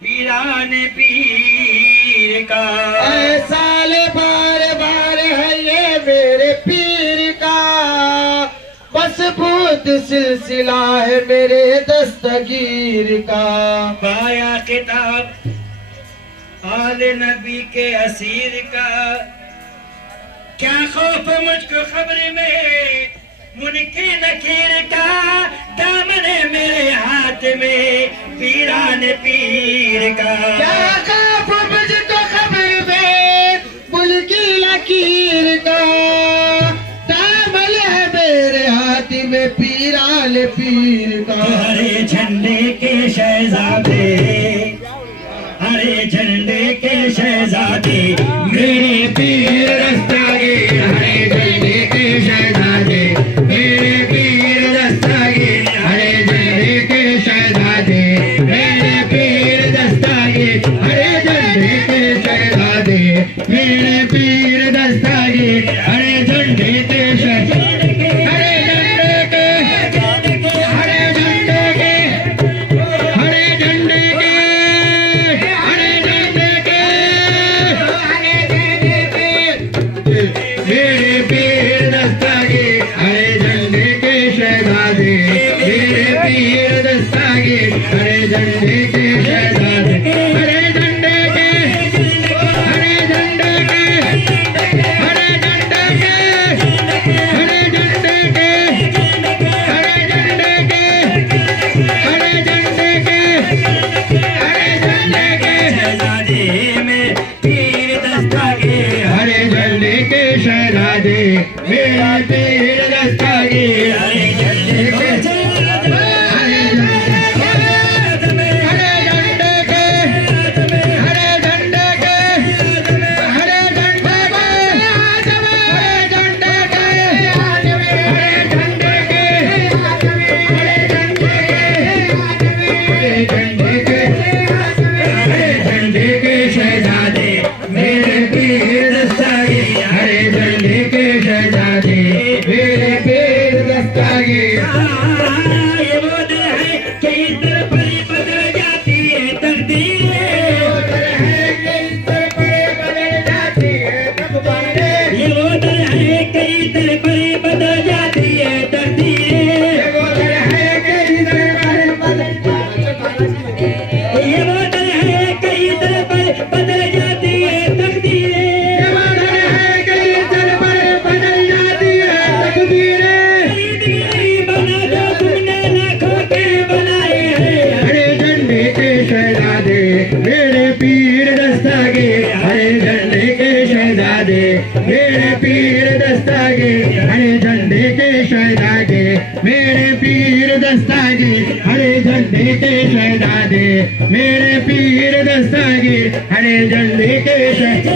पीरान पीर का साल बार बार है ये मेरे पीर का, बस भूत सिलसिला है मेरे दस्तगीर का। पाया किताब आले नबी के असीर का, क्या खौफ मुझको खबर में मुनकी नकीर का। दामने मेरे हाथ में पीरान पीर का, क्या खौफ मुझको खबर में मुनकी नकीर का। दामन है मेरे हाथ में पीरान पीर का। हरे झंडे के शहजादे, हरे झंडे के शहजादे मेरे पीर दस्तगीर। हरे झंडे के शहजादे मेरे पीर दस्तगीर। हरे झंडे के शहजादे मेरे पीर दस्तगीर। हरे झंडे के शहजादे मेरे पीर दस्तगीर। हरे झंडे के शहजादे, हरे झंडे के, हरे झंडे के, हरे झंडे के, हरे झंडे के, हरे झंडे के मेरे पीर दस्तगीर। हरे झंडे के शहजादे मेरे पीर दस्तगीर। हरे झंडे के शहजादे, हरे झंडे के, हरे झंडे के, हरे झंडे के, हरे झंडे के, हरे झंडे के, हरे झंडे के, हरे झंडे के शहजादे में पीर दस्तगीर। हरे झंडे के शहजादे मेरा पीर दस्तगीर। हरे झंडे के, हरे झंडे के, हरे झंडे के, हरे झंडे के, हरे झंडे के, हरे झंडे के, हरे झंडे के, हरे झंडे के, हरे झंडे के शहजादे मेरे पीर दस्तगीर। हरे झंडे के शहजादे मेरे पीर दस्तगीर। ये वो दिन है कि इस तरफ बदल जाती है तकदीरें। ये वो दिन है कि इस तरफ बदल जाती है तकदीरें। ये वो दिन है कि इस तरफ बदल जाती है तकदीरें। ये वो दिन है कि इस तरफ बदल जाती है तकदीरें। गरीब बना दो तुमने लाखों के बनाए हैं। हरे झंडे के शहजादे मेरे पीर दस्तगीर। हरे झंडे के शहजादे मेरे पीर दस्तगीर। हरे झंडे के शहजादे मेरे पीर दस्तगीर। हरे झंडे के शहजादे मेरे पीर दस्तगीर। हरे झंडे के शहजादे,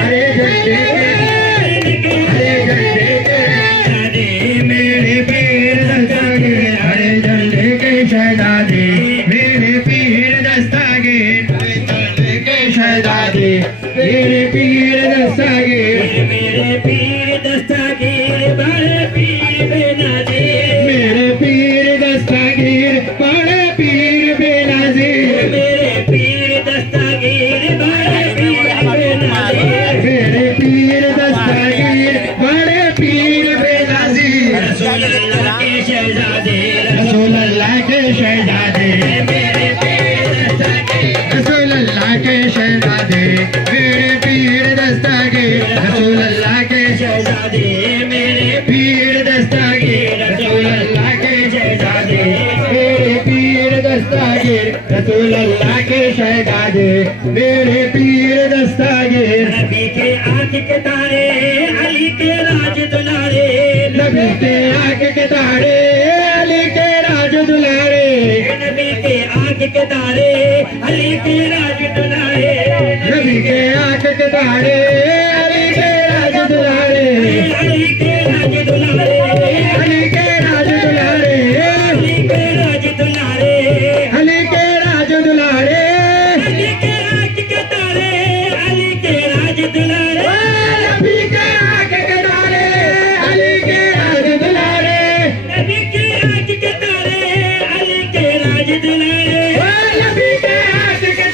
हरे झंडे के, हरे झंडे के शहजादे मेरे पीर दस्तगीर। हरे झंडे के शहजादे मेरे पीर दस्तगीर। हरे झंडे के शहजादे मेरे पीर दस्तगीर। मेरे पीर दस्तगीर बड़े पीर बेनज़ीर। मेरे पीर दस्तगीर बड़े पीर बेनज़ीर। मेरे पीर दस्तगीर बड़े पीर बेनज़ीर। मेरे पीर दस्तगीर बड़े पीर बेनज़ीर। रसूल अल्लाह के शहजादे, रसूल अल्लाह के शहजादे मेरे पीर दस्तगीर। रसूल अल्लाह के शहजादे मेरे पीर दस्तगीर। रसूल अल्लाह के शहजादे मेरे पीर दस्तगीर। रसूल अल्लाह के शहजादे मेरे पीर दस्तगीर। रसूल अल्लाह के शहजादे मेरे पीर दस्तगीर। नबी के आंख के तारे अली के राज दुलारे। नबी के आंख के तारे अली के राज दुलारे। नबी के आंख के तारे अली के राज दुलारे। नबी के आंख के तारे अली के राज दुलारे। अली के राज दुलारे। अली के राज दुलारे। अली के राज दुलारे। अली के राज दुलारे। अली के आंख के तारे अली के राज दुलारे। नबी के आंख के तारे अली के राज दुलारे। नबी के आंख के तारे अली के राज दुलारे। नबी के आंख के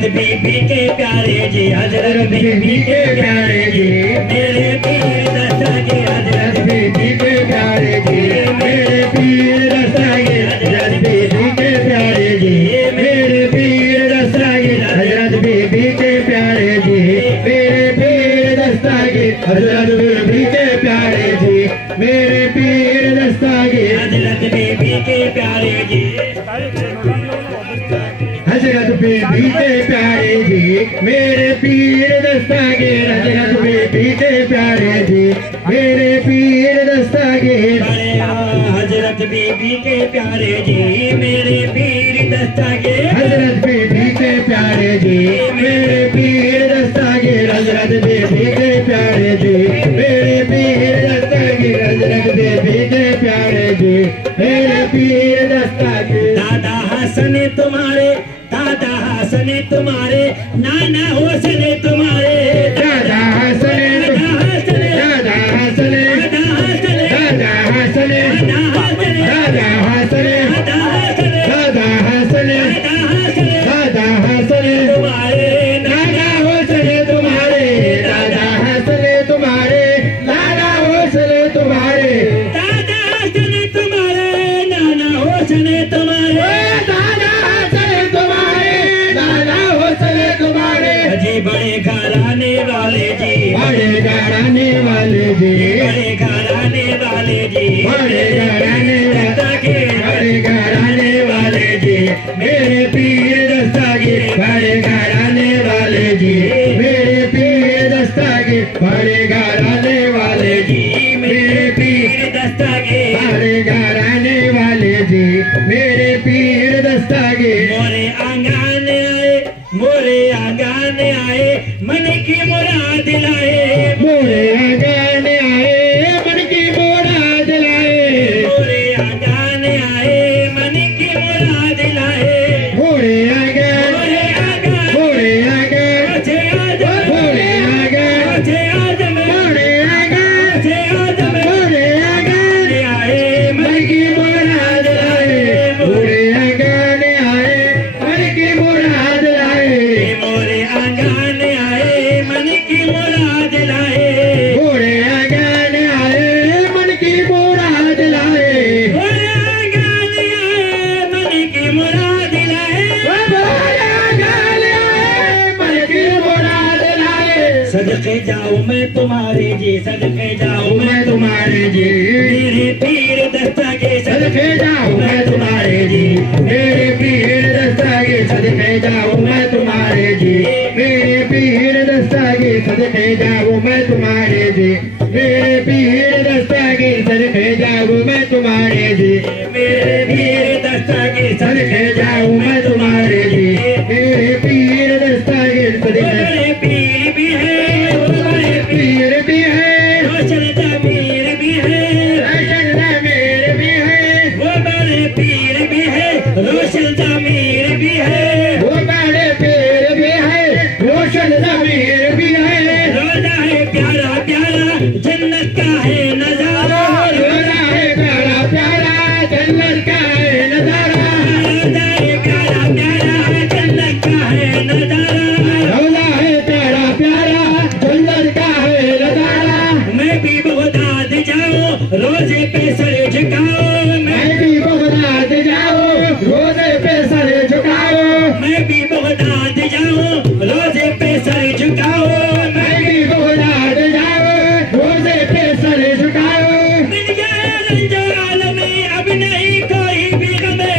हजरत बीबी के प्यारे जी, हजरत बीबी के प्यारे जी, मेरे पीर दस्तगीर, हजरत बीबी के प्यारे जी, मेरे पीर दस्तगीर, हजरत बीबी के प्यारे जी, मेरे पीर दस्तगीर, हजरत बीबी के प्यारे जी, मेरे पीर दस्तगीर, हजरत बीबी के प्यारे जी, मेरे पीर दस्तगीर, हजरत बीबी के प्यारे जी, हजरत बीबी के प्यारे जी, मेरे पीर दस्तगीर, हजरत बीबी के प्यारे जी, मेरे पीर दस्तगीर, हजरत बीबी के प्यारे जी, मेरे पीर दस्तगीर, हजरत बीबी के प्यारे जी, मेरे पीर दस्तगीर, हजरत बीबी के प्यारे जी, मेरे पीर दस्तगीर, हजरत बीबी के प्यारे जी, मेरे पीर दस्तगीर। दादा हसन तुम्हारे, दादा हसन तुम्हारे, नाना हुसैन तुम्हारे, दादा हसन, दादा हसन, दादा हसन, दादा हसन, दादा हसन, दादा हसन, दादा हसन, दादा हसन, दादा हसन तुम्हारे, नाना हुसैन तुम्हारे, दादा हसन तुम्हारे, नाना हुसैन तुम्हारे, दादा हसन तुम्हारे, नाना हुसैन तुम्हारे, जी बड़े घराने वाले जी, बड़े घराने वाले जी, बड़े घराने वाले जी, बड़े घराने दस्तगीर, बड़े घराने वाले जी, मेरे पीर दस्तगीर, बड़े घराने वाले जी, मेरे पीर दस्तगीर, बड़े घराने वाले जी, मेरे पीर दस्तगीर, बड़े घराने वाले जी, मेरे पीर दस्तगीर। मोरे आंगन आए, मोरे आंगन आए, मन की मुराद लाए, मोरे आंगन आए, मन की मुराद लाए, मोरे आंगन आए, मन की मुराद लाए, मोरे आंगन, मोरे आंगन, मोरे आंगन, मोरे आंगन, मोरे आंगन, मोरे आंगन, मोरे आंगन आए, मन की मुराद लाए, मोरे आंगन आए, मन की मुराद लाए, मोरे आंगन आए, मन की मुराद लाए, मोरे आंगन आए, मन की मुराद लाए, मोरे आंगन आए, मन की मुराद लाए, मोरे आंगन आए, मन की मुराद लाए। सदके जाऊं मैं तुम्हारे जी, सदके जाऊं मैं तुम्हारे जी, मेरे पीर दस्तगीर, सदके जाऊं मैं तुम्हारे जी, मेरे पीर दस्तगीर, सदके जाऊं मैं तुम्हारे जी, मेरे पीर दस्तगीर, सदके जाऊं मैं तुम्हारे जी, मेरे पीर दस्तगीर, सदके जाऊं मैं तुम्हारे जी, मेरे पीर दस्तगीर, सदके जाऊं मैं तुम्हारे जी, मेरे पीर दस्तगीर, सदके पीर भी है, बड़े पीर भी है, रोशन ज़मीर भी है, रोशन ज़मीर भी है, वो बड़े पीर भी है, रोशन ज़मीर भी है, वो बड़े पीर भी है, रोशन ज़मीर भी है, रोज़ा है प्यारा प्यारा, जन्नत का है नज़ारा, रोज़ा है प्यारा प्यारा, जन्नत का है नज़ारा, रोज़ा है प्यारा प्यारा, जन्नत का है नज़ारा, रोज़ा है प्यारा प्यारा, जन्नत का है नज़ारा। मैं भी बगदाद जाऊं, रोज़े पे सर झुकाओ, मैं भी बगदाद जाऊं, रोज़े पे सर झुकाओ, मैं भी बगदाद जाऊं, रोज़े पे सर झुकाओ, मैं भी बगदाद जाऊं, रोज़े पे सर झुकाओ। मिल गए रंजो आलमे, अब नहीं कोई भी गमे,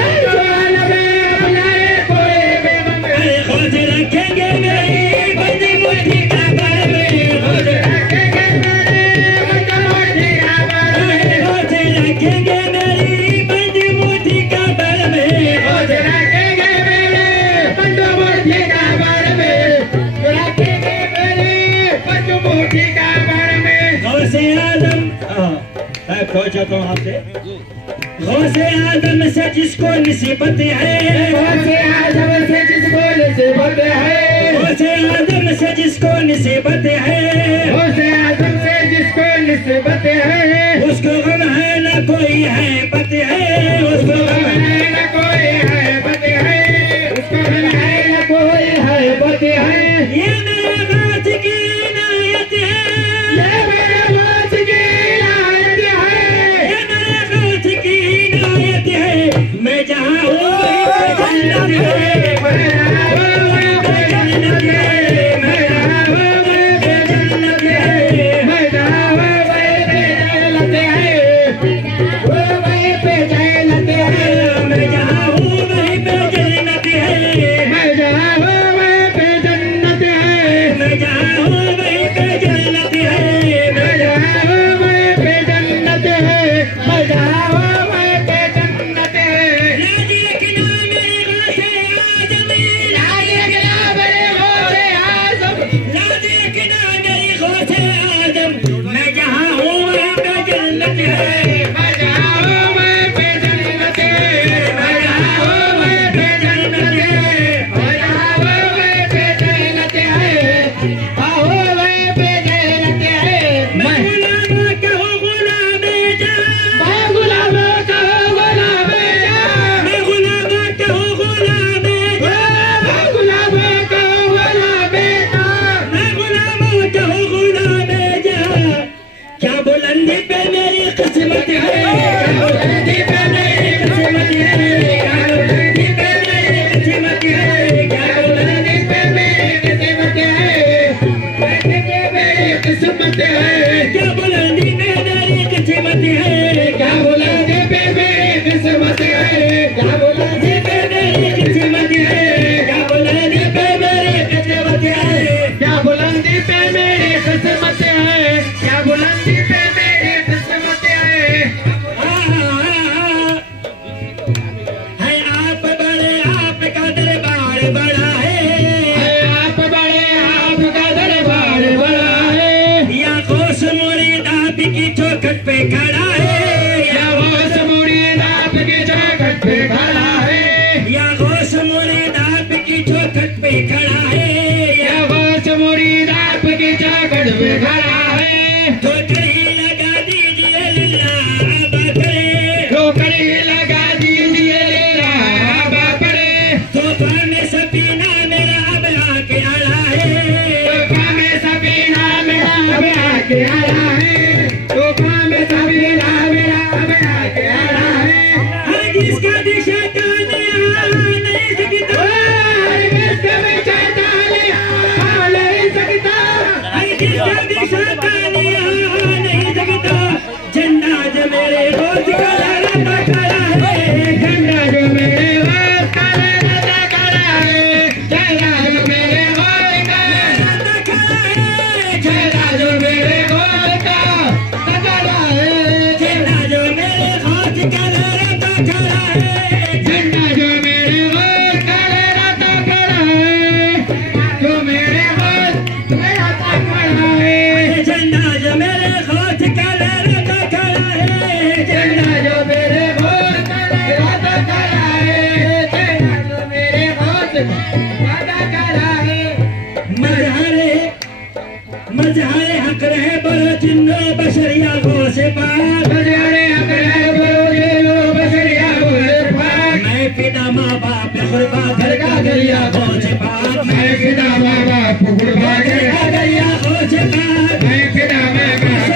रंजो आलमे, अब नहीं कोई भी गमे, अरे खोज रखेंगे मेरी बंदी मुट्ठी का बार में, खोज रखेंगे मेरी बंदी मुट्ठी का बार में, खोज रखेंगे मेरी बंदी मुट्ठी का बार में, खोज रखेंगे मेरी बंदी मुट्ठी का बार में, रखेंगे मेरी बंदी मुट्ठी का बार में। गौसे आजम, मैं खो जाता हूँ आपसे, गौसे आजम से जिसको निस्बत है, गौसे आजम से जिसको निस्बत है, गौसे आजम से जिसको निस्बत है, गौसे आजम से जिसको निस्बत है, उसको गम है न कोई है पत है, उसको गम है न कोई है पत है, उसको गम है मजहरे हक रहे बरो जिन्नो बशरिया गो से पाक मजहरे हक रहे बरो जिन्नो बशरिया गो से पाक मैं फिदा माँ बाप गुरबा घर का गरिया गो से पाक मैं फिदा माँ बाप गुरबा घर का गरिया गो से पाक मैं फिदा माँ बाप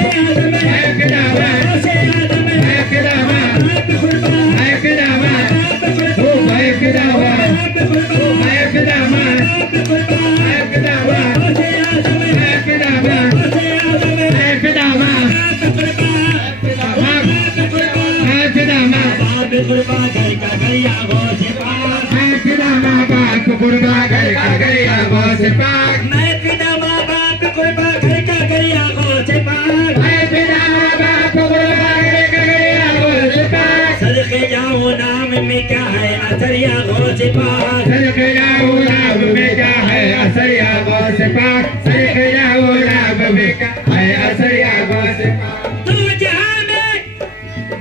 मैं फिदा माँ से आदम मैं फिदा माँ बाप गुरबा मैं फिदा माँ बाप गुरबा मैं फिदा माँ बाप गुरबा मैं फिदा माँ बाप गुरबा मैं फिदा माँ से आदम मैं फिदा माँ से आदम मैं फिदा माँ बाप गुरबा मैं फिदा माँ बाप गुरबा घर का गरिया गो से पाक मैं फिदा माँ बाप गुरबा घर का गरिया गो से पाक मैं फिदा माँ बाप गुरबा घर का गरिया गो से पाक मैं फिदा माँ बाप गुरबा घर का गरिया गो से पाक सदके जाऊं नाम में क्या है असरिया गो से पाक सदके जाऊं नाम में क्या है असरिया गो से पाक सदके जाऊं नाम में क्या है असरिया गो से पाक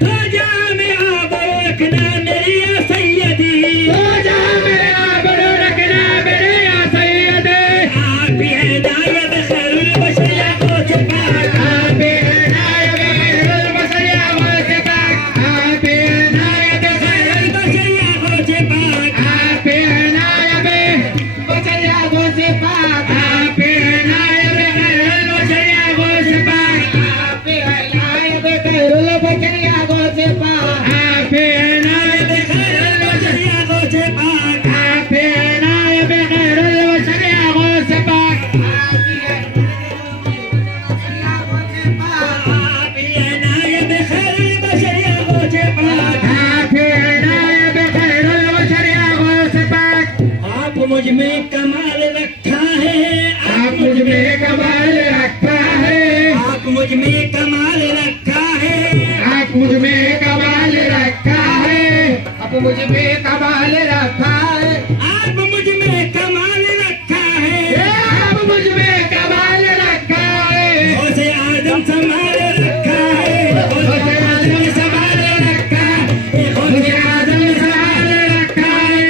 दो जहां में आबो रखना मेरी या सैयदी दो जहां में आबो रखना मेरी या सैयदी आप ही है नायब खैरुल बशरिया गो से पाक आप ही है नायब खैरुल बशरिया गो से पाक आप ही है नायब खैरुल बशरिया गो से पाक आप ही है नायब बशरिया गो से पाक आप ही है नायब खैरुल बशरिया गो से पाक आप ही है आप मुझ में कमाल रखा है, आप मुझ में कमाल रखा है, आप मुझ में कमाल रखा है, उसे आदम संभाल रखा है, उसे आदम संभाल रखा है, उसे आदम संभाल रखा है,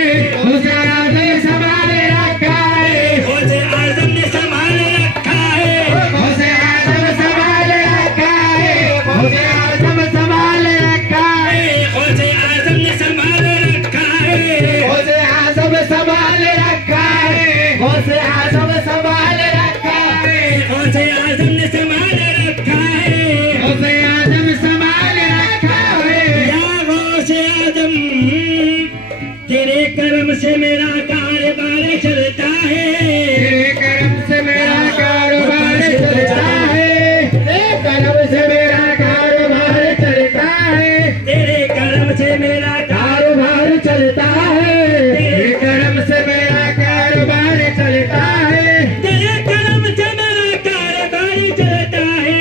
उसे आदम संभाल रखा है, उसे आदम ने संभाल रखा है, उसे आदम संभाल रखा है, उसे आदम संभाल रखा है, उसे आदम ने संभाल रखा है, उसे आदम संभाल रखा है, उसे आदम संभाल रखा है, उसे आदम ने संभाल रखा है, उसे आदम संभाल रखा है। या गौसे आदम, तेरे कर्म से मेरा कारोबार चलता है, तेरे कर्म से मेरा कारोबार चलता है, तेरे कर्म से मेरा कारोबार चलता है, तेरे कर्म से मेरा कारोबार चलता है, तेरे कर्म से मेरा कारोबार चलता है, तेरे कर्म से मेरा कारोबार चलता है,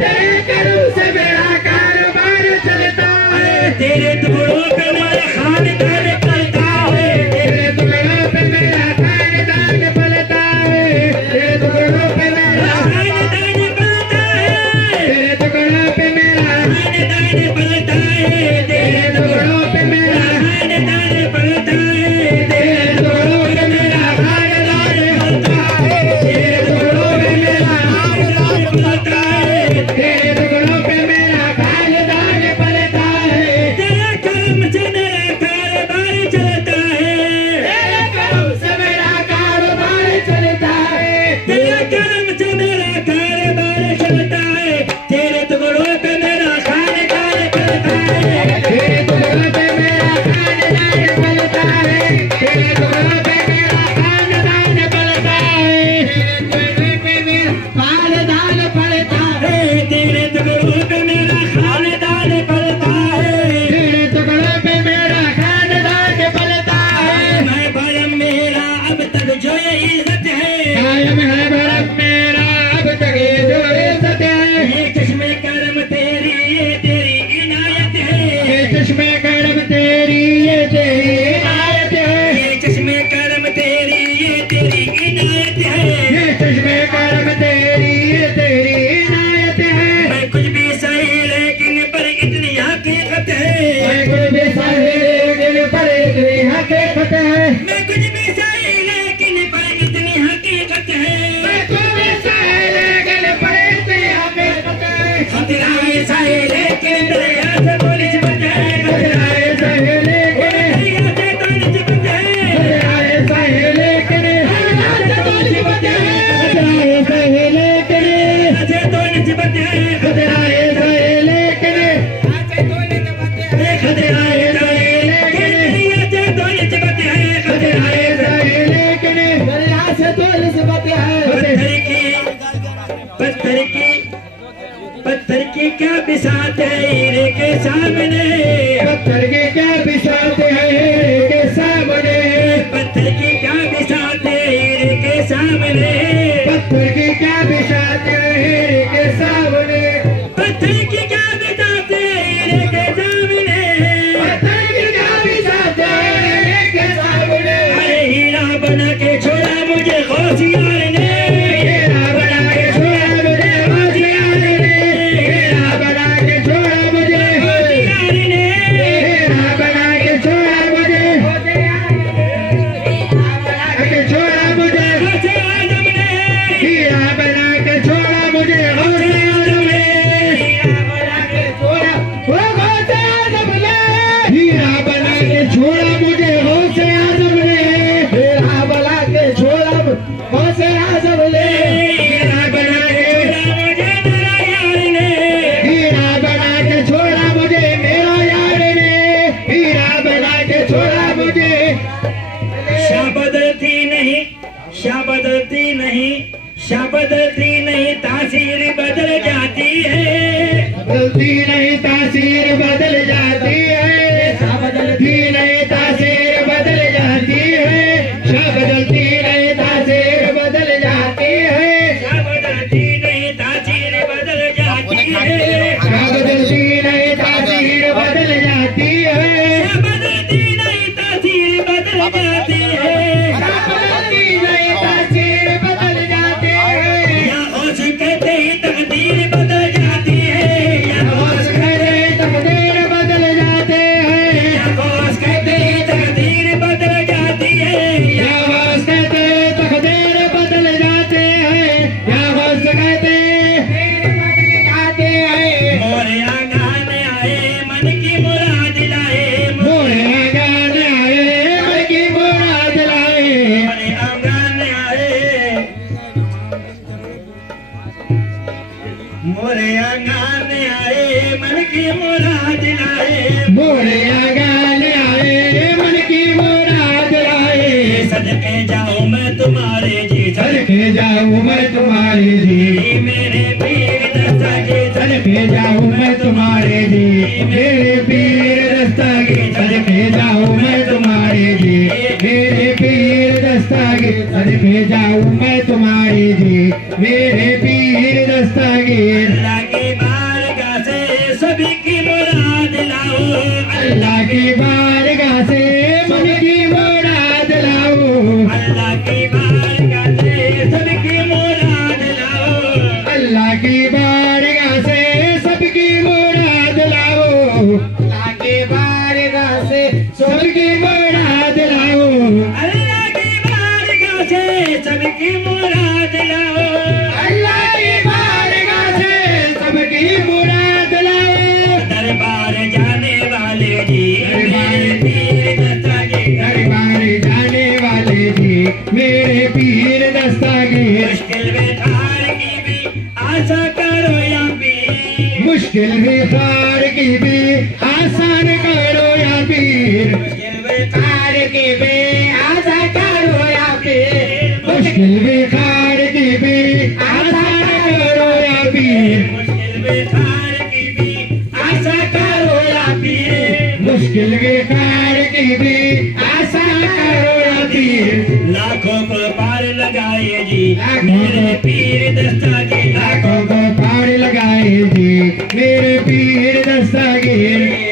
तेरे कर्म से मेरा कारोबार चलता है, तेरे टुकड़ों पे मेरा खानदान पलता है, तेरे टुकड़ों पे मेरा खानदान पलता है, तेरे टुकड़ों पे मेरा खानदान पलता है, तेरे टुकड़ों पे मेरा खानदान पलता है, तेरे टुकड़ों पे मेरा खानदान पलता है, तेरे टुकड़ों पे मेरा खानदान पलता है, तेरे टुकड़ों पे मेरा खानदान पलता है, तेरे टुकड़ों पे मेरा खानदान पलता है, तेरे कर्म से मेरा कारोबार चलता है, तेरे कर्म से मेरा कारोबार चलता है, तेरे कर्म से मेरा कारोबार चलता है, तेरे टुकड़ों पे मेरा खानदान पलता है, तेरे टुकड़ों पे मेरा खानदान पलता है, तेरे टुकड़ों पे मेरा खानदान पलता है, तेरे टुकड़ों पे मेरा खानदान पलता है, तेरे टुकड़ों पे मेरा खानदान पलता है, तेरे टुकड़ों पे मेरा खानदान पलता है, मैं परम मेरा अब तक जो ये इज्जत है, कायम है भरम मेरा अब तक ये जो इज्जत है, ये चश्मे कर्म तेरी ये तेरी इनायत है, ये चश्मे कर्म तेरी ये तेरी इनायत है, ये चश्मे कर्म तेरी ये तेरी इनायत है, ये चश्मे कर्म तेरी ये तेरी इनायत है, मैं कुछ भी सही लेकिन पर इतनी हकीकत है, मैं कुछ भी सही लेकिन पर इतनी हकीकत है, मैं कुछ भी सही लेकिन पर इतनी हकीकत है, मैं कुछ भी सही लेकिन पर इतनी हकीकत है, खतराए सही लेकिन दरिया से तो निस्बत है, खतराए सही लेकिन दरिया से तो निस्बत है, खतराए सही लेकिन खतराए सही लेकिन दरिया से तो निस्बत है, खतराए सही लेकिन खतराए सही लेकिन दरिया से तो निस्बत है, खतराए सही लेकिन दरिया से तो निस्बत है, पत्थर की क्या बिसात है हीरे के सामने, पत्थर की क्या बिसात है हीरे के सामने, पत्थर की क्या बिसात है हीरे के सामने, पत्थर की क्या बिसात है हीरे के सामने, पत्थर की क्या बिसात है हीरे के सामने, पत्थर की क्या बिसात है हीरे के सामने, अरे हीरा बना के छोड़ा मुझे होशियार ने, हीरा बना के छोड़ा मुझे होशियार ने, हीरा बना के छोड़ा मुझे होशियार ने, हीरा बना के छोड़ा मुझे के छोड़ा मुझे होशे आदम ने, हीरा बना के छोड़ा मुझे होशे आदम ने, हीरा बना के छोड़ा वो होशे आदम ने, हीरा बना के छोड़ा मुझे होशे आदम ने, हीरा बना के छोड़ा होशे आदम ने, हीरा बना के मुझे मेरा यार ने, हीरा बना के छोड़ा मुझे मेरा यार ने, हीरा बना के छोड़ा मुझे शाह बदलती नहीं, शाह बदलती नहीं, शाह बदलती नहीं, तासीर बदल जाती है, बदलती नहीं तासीर बदल जाती है, बदलती नहीं तासीर बदल जाती है, बदलती नहीं तासीर बदल जाती है, शाह बदलती नहीं, तासीर बदल जाती है, बदलती नहीं तासीर बदल जाती है, शाह बदलती सर पे जाऊं मैं तुम्हारे जी मेरे पीर दस्तगीर। अल्लाह की बारगाह से सभी की मुराद लाओ, अल्लाह की बारगाह से मन की मुराद लाओ, अल्लाह की बारगाह से सबकी मुराद लाओ, अल्लाह की बारगाह से सबकी मुराद लाओ, अल्लाह की बारगाह से सबकी मुराद लाओ, अल्लाह की बारगाह से सबकी मुराद लाओ, अल्लाह की बारगाह से सबकी मुराद लाओ। दरबार जाने वाले जी मेरे पीर दस्तगीर, दरबार जाने वाले जी मेरे पीर दस्तगीर। मुश्किल में थार की भी आशा करो या पीर, मुश्किल भी खार की भी आसान करो या पीर, मुश्किल में थार की भी आशा करो या पीर, मुश्किल भी खार की भी आसान करो या पीर, मुश्किल में थार की भी आशा करो या पीर, मुश्किल भी खार की भी आसान करो या पीर। लाखों को पार लगाए जी मेरे पीर दस्तगीर, लाखों को पार लगाए जी मेरे पीर दस्तगीर।